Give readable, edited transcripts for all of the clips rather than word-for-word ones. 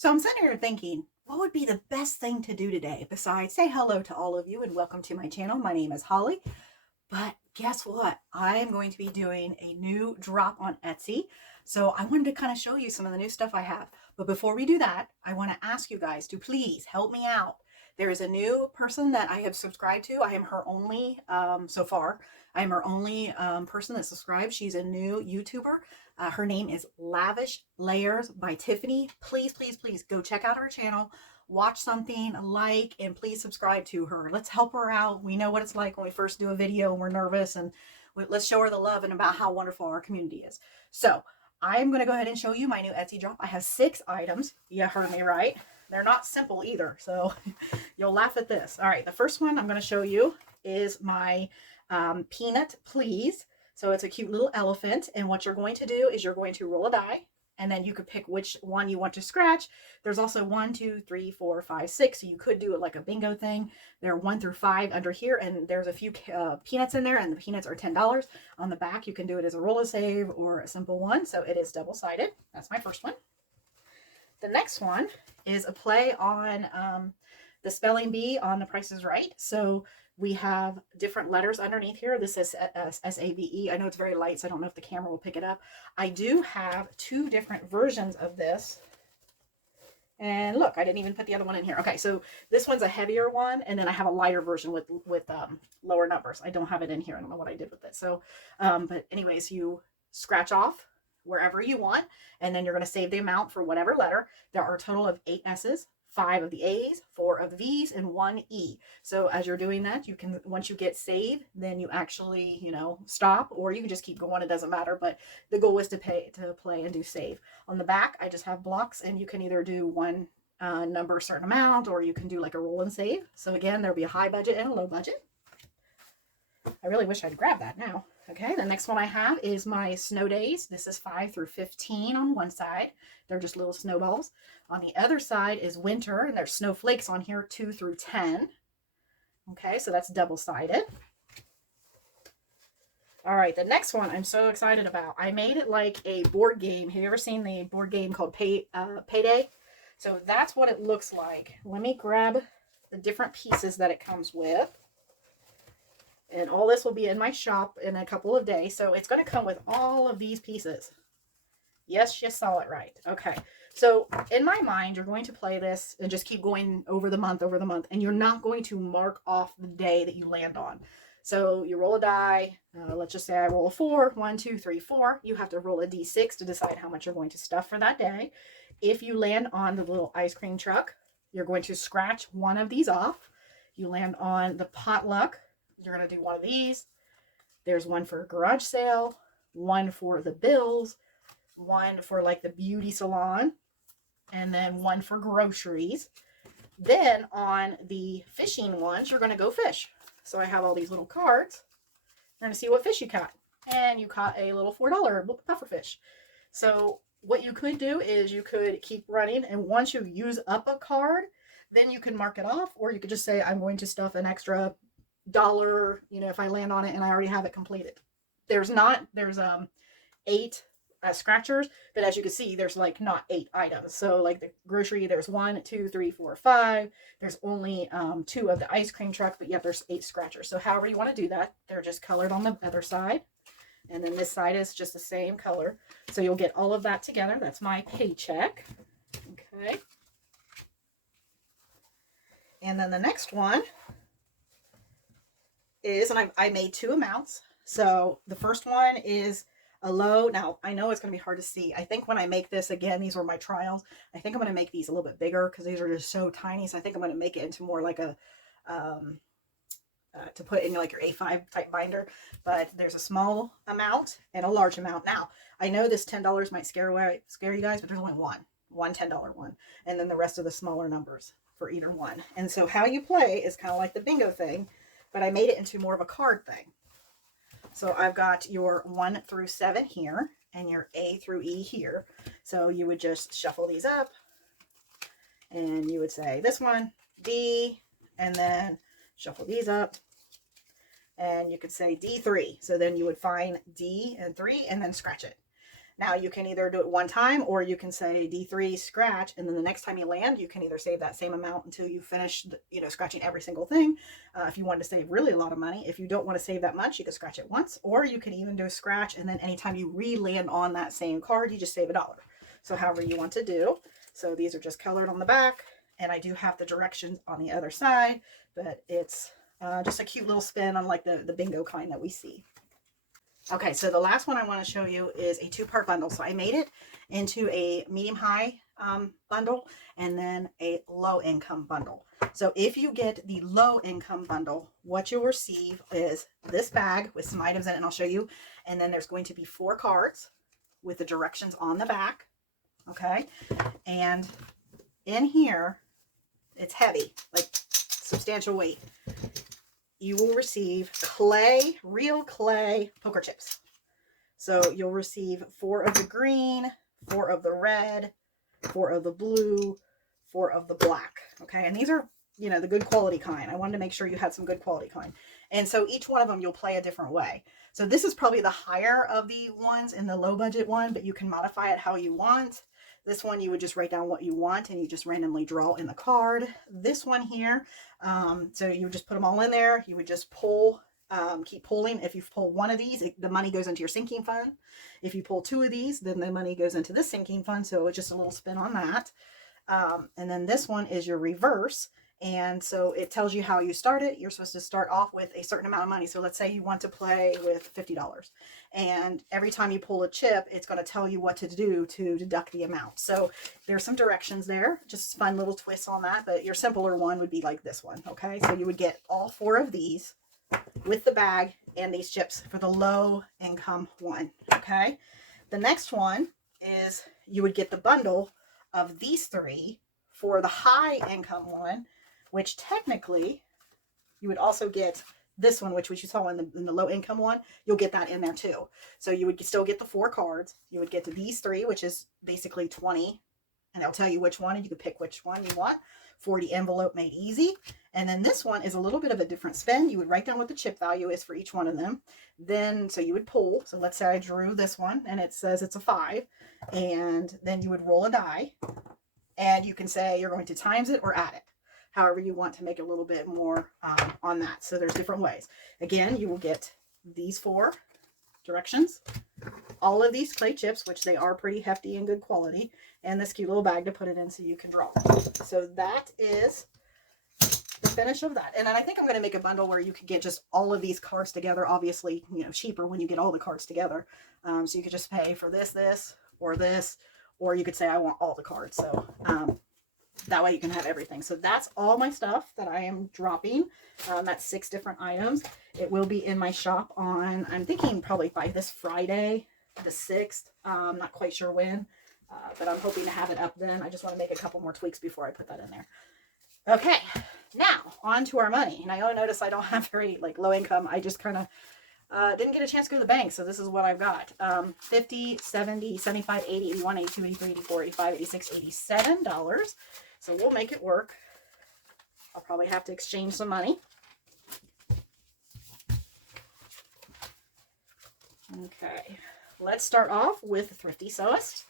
So I'm sitting here thinking, what would be the best thing to do today besides say hello to all of you and welcome to my channel. My name is Holly. But guess what? I am going to be doing a new drop on Etsy. So I wanted to kind of show you some of the new stuff I have. But before we do that, I want to ask you guys to please help me out. There is a new person that I have subscribed to. I am her only, so far, I am her only person that subscribed. She's a new YouTuber. Her name is Lavish Layers by Tiffany. Please, please, please go check out her channel, watch something, like, and please subscribe to her. Let's help her out. We know what it's like when we first do a video and we're nervous, and let's show her the love and about how wonderful our community is. So I'm going to go ahead and show you my new Etsy drop. I have 6 items. You heard me right. They're not simple either, so you'll laugh at this. All right, the first one I'm going to show you is my Peanut Please. So it's a cute little elephant, and what you're going to do is you're going to roll a die, and then you could pick which one you want to scratch. There's also 1, 2, 3, 4, 5, 6. So you could do it like a bingo thing. There are 1 through 5 under here, and there's a few peanuts in there, and the peanuts are $10. On the back, you can do it as a roll a save or a simple one. So it is double-sided. That's my first one. The next one is a play on the spelling bee on The Price is Right. So we have different letters underneath here. This says S-A-V-E. I know it's very light, so I don't know if the camera will pick it up. I do have 2 different versions of this. And look, I didn't even put the other one in here. Okay, so this one's a heavier one, and then I have a lighter version with lower numbers. I don't have it in here. I don't know what I did with it. So, but anyways, you scratch off wherever you want, and then you're going to save the amount for whatever letter. There are a total of 8 S's, 5 of the A's, 4 of the V's, and 1 E. So as you're doing that, you can, once you get save, then you actually, stop, or you can just keep going. It doesn't matter, but the goal is to play and do save. On the back, I just have blocks, and you can either do one number, a certain amount, or you can do like a roll and save. So again, there'll be a high budget and a low budget. I really wish I'd grab that now. Okay, the next one I have is my snow days. This is 5 through 15 on one side. They're just little snowballs. On the other side is winter, and there's snowflakes on here, 2 through 10. Okay, so that's double-sided. All right, the next one I'm so excited about. I made it like a board game. Have you ever seen the board game called Payday? So that's what it looks like. Let me grab the different pieces that it comes with. And all this will be in my shop in a couple of days. So it's going to come with all of these pieces. Yes, you saw it right. Okay. So in my mind, you're going to play this and just keep going over the month, and you're not going to mark off the day that you land on. So you roll a die. Let's just say I roll a 4. 1, 2, 3, 4. You have to roll a D6 to decide how much you're going to stuff for that day. If you land on the little ice cream truck, you're going to scratch one of these off. You land on the potluck. You're going to do one of these. There's one for garage sale, one for the bills, one for like the beauty salon, and then one for groceries. Then on the fishing ones, you're going to go fish. So I have all these little cards. You're going to see what fish you caught. And you caught a little $4 puffer fish. So what you could do is you could keep running, and once you use up a card, then you can mark it off, or you could just say, I'm going to stuff an extra $1, if I land on it and I already have it completed. There's 8 scratchers, but as you can see, there's like not 8 items. So like the grocery, there's 1, 2, 3, 4, 5. There's only 2 of the ice cream truck, but yet there's 8 scratchers. So however you want to do that, they're just colored on the other side. And then this side is just the same color. So you'll get all of that together. That's my paycheck. Okay. And then the next one is, and I made 2 amounts. So the first one is a low. Now I know it's going to be hard to see. I think when I make this, again, these were my trials. I think I'm going to make these a little bit bigger because these are just so tiny. So I think I'm going to make it into more like a, to put in like your A5 type binder. But there's a small amount and a large amount. Now I know this $10 might scare you guys, but there's only one $10 one, and then the rest of the smaller numbers for either one. And so how you play is kind of like the bingo thing, but I made it into more of a card thing. So I've got your 1 through 7 here, and your A through E here. So you would just shuffle these up, and you would say this one, D, and then shuffle these up, and you could say D3. So then you would find D and 3, and then scratch it. Now you can either do it one time, or you can say D3 scratch, and then the next time you land, you can either save that same amount until you finish, scratching every single thing. If you want to save really a lot of money, if you don't want to save that much, you can scratch it once, or you can even do a scratch, and then anytime you re-land on that same card, you just save $1. So however you want to do. So these are just colored on the back, and I do have the directions on the other side, but it's just a cute little spin on like the bingo kind that we see. Okay, so the last one I want to show you is a two-part bundle. So I made it into a medium-high bundle and then a low-income bundle. So if you get the low-income bundle, what you'll receive is this bag with some items in it, and I'll show you. And then there's going to be 4 cards with the directions on the back. Okay, and in here, it's heavy, like substantial weight. You will receive clay, real clay poker chips. So you'll receive 4 of the green, 4 of the red, 4 of the blue, 4 of the black. Okay, and these are, the good quality kind. I wanted to make sure you had some good quality kind. And so each one of them you'll play a different way. So this is probably the higher of the ones in the low budget one, but you can modify it how you want. This one, you would just write down what you want and you just randomly draw in the card. This one here, so you would just put them all in there. You would just pull, keep pulling. If you pull one of these, the money goes into your sinking fund. If you pull 2 of these, then the money goes into this sinking fund. So it's just a little spin on that. And then this one is your reverse. And so it tells you how you start it. You're supposed to start off with a certain amount of money. So let's say you want to play with $50. And every time you pull a chip, it's going to tell you what to do to deduct the amount. So there's some directions there, just fun little twists on that. But your simpler one would be like this one. Okay, so you would get all 4 of these with the bag and these chips for the low income one. Okay, the next one is you would get the bundle of these 3 for the high income one, which technically you would also get this one, which you saw in the low income one. You'll get that in there too. So you would still get the 4 cards. You would get to these 3, which is basically 20, and they'll tell you which one, and you can pick which one you want for the envelope made easy. And then this one is a little bit of a different spin. You would write down what the chip value is for each one of them. Then, so you would pull. So let's say I drew this one and it says it's a 5, and then you would roll a die, and you can say you're going to times it or add it, however you want to make a little bit more on that. So there's different ways. Again, you will get these 4 directions, all of these clay chips, which they are pretty hefty and good quality, and this cute little bag to put it in so you can draw. So that is the finish of that. And then I think I'm going to make a bundle where you could get just all of these cards together. Obviously, cheaper when you get all the cards together. So you could just pay for this, or you could say I want all the cards. So that way you can have everything. So that's all my stuff that I am dropping. That's 6 different items. It will be in my shop on, I'm thinking probably by this Friday, the 6th. I'm not quite sure when, but I'm hoping to have it up then. I just want to make a couple more tweaks before I put that in there. Okay, now on to our money. And I notice I don't have very low income. I just kind of didn't get a chance to go to the bank, so this is what I've got. 50, 70, 75, 80, 81, 82, 83, 84, 85, 86, $87. So we'll make it work. I'll probably have to exchange some money. Okay, let's start off with Thrifty Sewist.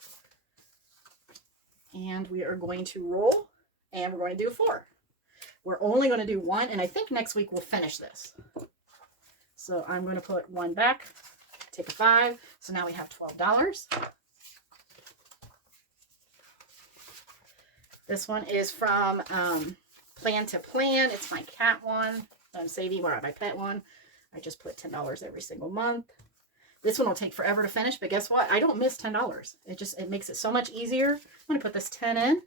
And we are going to roll, and we're going to do 4. We're only going to do 1, and I think next week we'll finish this. So I'm going to put 1 back, take a 5. So now we have $12. This one is from Plan to Plan. It's my cat one. I'm saving where my pet one. I just put $10 every single month. This one will take forever to finish, but guess what? I don't miss $10. It makes it so much easier. I'm going to put this 10 in.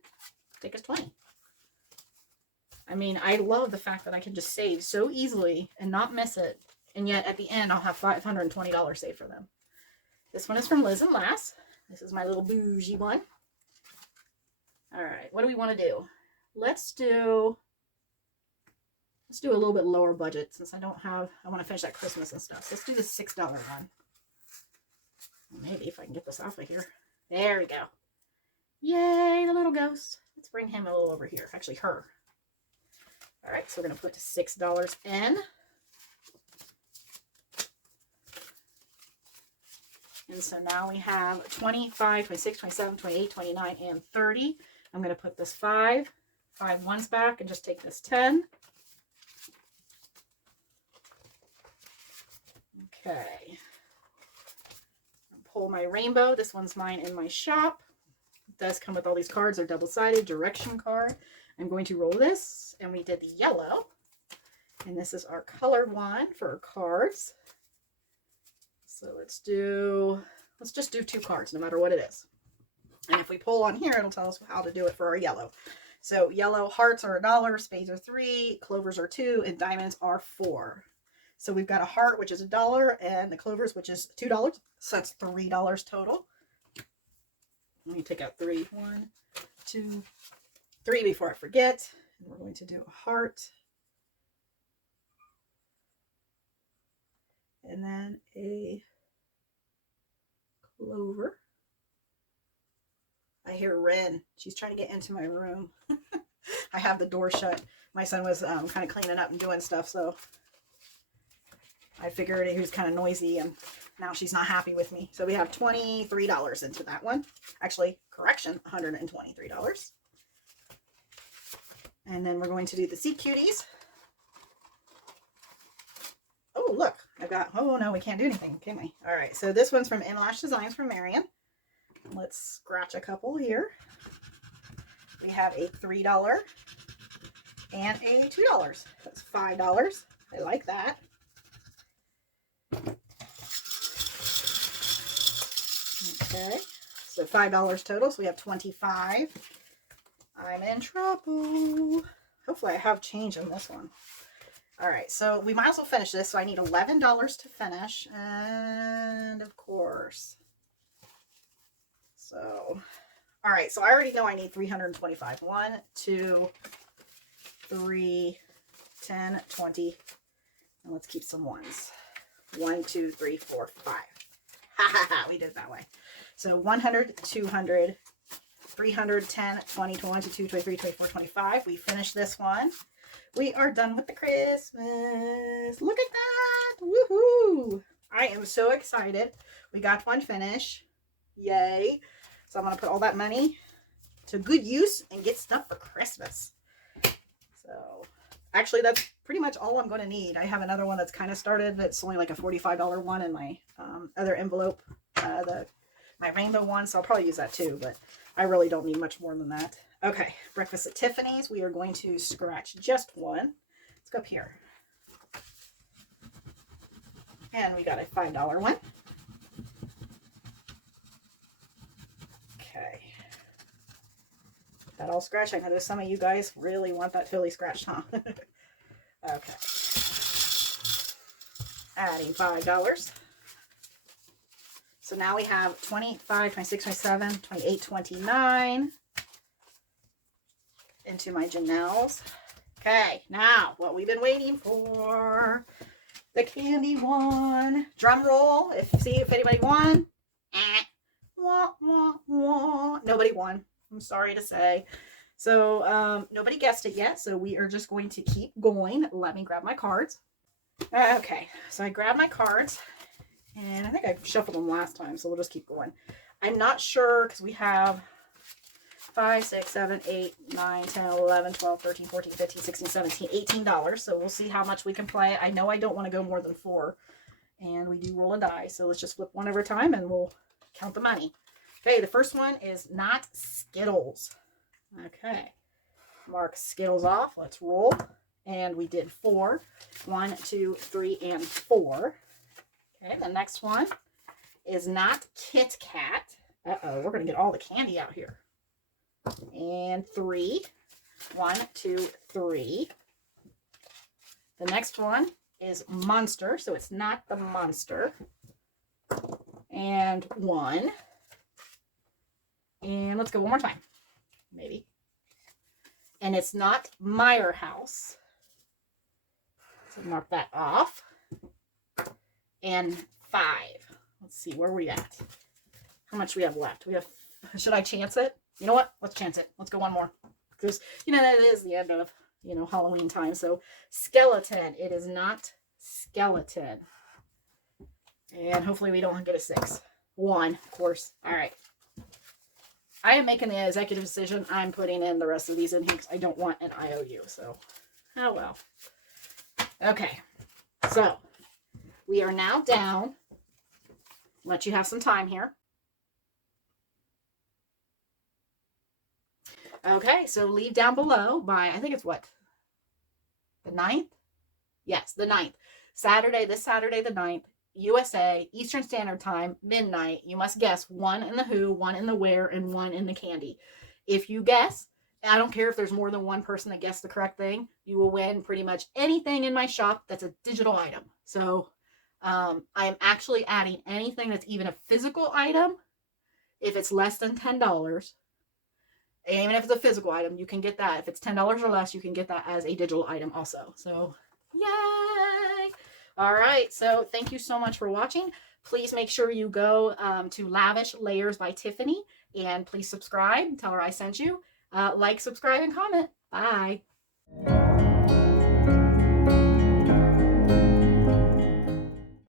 Take us 20. I mean, I love the fact that I can just save so easily and not miss it. And yet at the end, I'll have $520 saved for them. This one is from Liz and Lass. This is my little bougie one. All right, what do we want to do? Let's do a little bit lower budget since I want to finish that Christmas and stuff. So let's do the $6 one. Maybe if I can get this off of here. There we go. Yay, the little ghost. Let's bring him a little over here. Actually, her. All right, so we're going to put $6 in. And so now we have 25, 26, 27, 28, 29, and 30. I'm going to put this 5 ones back and just take this 10. Okay. Pull my rainbow. This one's mine in my shop. It does come with all these cards. They're double-sided, direction card. I'm going to roll this, and we did the yellow. And this is our colored one for our cards. So let's just do 2 cards, no matter what it is. And if we pull on here, it'll tell us how to do it for our yellow. So yellow hearts are $1, spades are 3, clovers are 2, and diamonds are 4. So we've got a heart, which is $1, and the clovers, which is $2. So that's $3 total. Let me take out 3. 1, 2, 3 before I forget. And we're going to do a heart. And then a clover. I hear Ren. She's trying to get into my room. I have the door shut. My son was kind of cleaning up and doing stuff, so I figured he was kind of noisy, and now she's not happy with me. So we have $23 into that one. Actually, correction, $123. And then we're going to do the Sea Cuties. Oh, look, I've got, oh no, we can't do anything, can we? All right, so this one's from Inlash Designs from Marion. Let's scratch a couple here. We have a $3 and a $2. That's $5. I like that. Okay, so $5 total, so we have 25. I'm in trouble. Hopefully I have change in this one. All right, so we might as well finish this. So I need $11 to finish, and of course. So, all right, so I already know I need 325. 1, 2, 3, 10, 20, and let's keep some ones. 1, 2, 3, 4, 5. Ha ha ha, we did it that way. So 100, 200, 300, 10, 20, 21, 22, 23, 24, 25. We finished this one. We are done with the Christmas. Look at that. Woohoo. I am so excited. We got one finish. Yay. So I'm going to put all that money to good use and get stuff for Christmas. So actually, that's pretty much all I'm going to need. I have another one that's kind of started. It's only like a $45 one in my other envelope, my rainbow one. So I'll probably use that too, but I really don't need much more than that. Okay, Breakfast at Tiffany's. We are going to scratch just one. Let's go up here. And we got a $5 one. Okay. That all scratched. I know some of you guys really want that totally scratched, huh? Okay. Adding $5. So now we have 25, 26, 27, 28, 29 into my Janelles. Okay, now what we've been waiting for. The candy one. Drum roll. See if anybody won. Wah, wah, wah. Nobody won. I'm sorry to say. So nobody guessed it yet. So we are just going to keep going. Let me grab my cards. Okay, so I grabbed my cards. And I think I shuffled them last time, so we'll just keep going. I'm not sure because we have 5, 6, 7, 8, 9, 10, 11, 12, 13, 14, 15, 16, 17, $18. So we'll see how much we can play. I know I don't want to go more than 4. And we do roll a die. So let's just flip one every time and we'll count the money. Okay, the first one is not Skittles. Okay. Mark Skittles off. Let's roll. And we did 4. 1, 2, 3, and 4. Okay, the next one is not Kit Kat. Uh-oh, we're going to get all the candy out here. And 3. 1, 2, 3. The next one is Monster, so it's not the Monster. And 1. And let's go one more time. Maybe. And it's not Meyer House. So mark that off. And 5. Let's see, where are we at? How much we have left? We have, should I chance it? You know what? Let's chance it. Let's go one more. Because, that is the end of, Halloween time. So, skeleton. It is not skeleton. And hopefully we don't get a 6. 1, of course. All right. I am making the executive decision. I'm putting in the rest of these in here because I don't want an IOU. So, oh well. Okay. So, we are now down. Let you have some time here. Okay, so leave down below by, I think it's what? The 9th? Yes, the 9th. Saturday, this Saturday the 9th, USA, Eastern Standard Time, midnight. You must guess 1 in the who, 1 in the where, and 1 in the candy. If you guess, I don't care if there's more than one person that guessed the correct thing, you will win pretty much anything in my shop that's a digital item. So I am actually adding anything that's even a physical item. If it's less than $10, and even if it's a physical item, you can get that. If it's $10 or less, you can get that as a digital item also. So, yay! All right, so thank you so much for watching. Please make sure you go to Lavish Layers by Tiffany, and please subscribe. Tell her I sent you. Like, subscribe, and comment. Bye.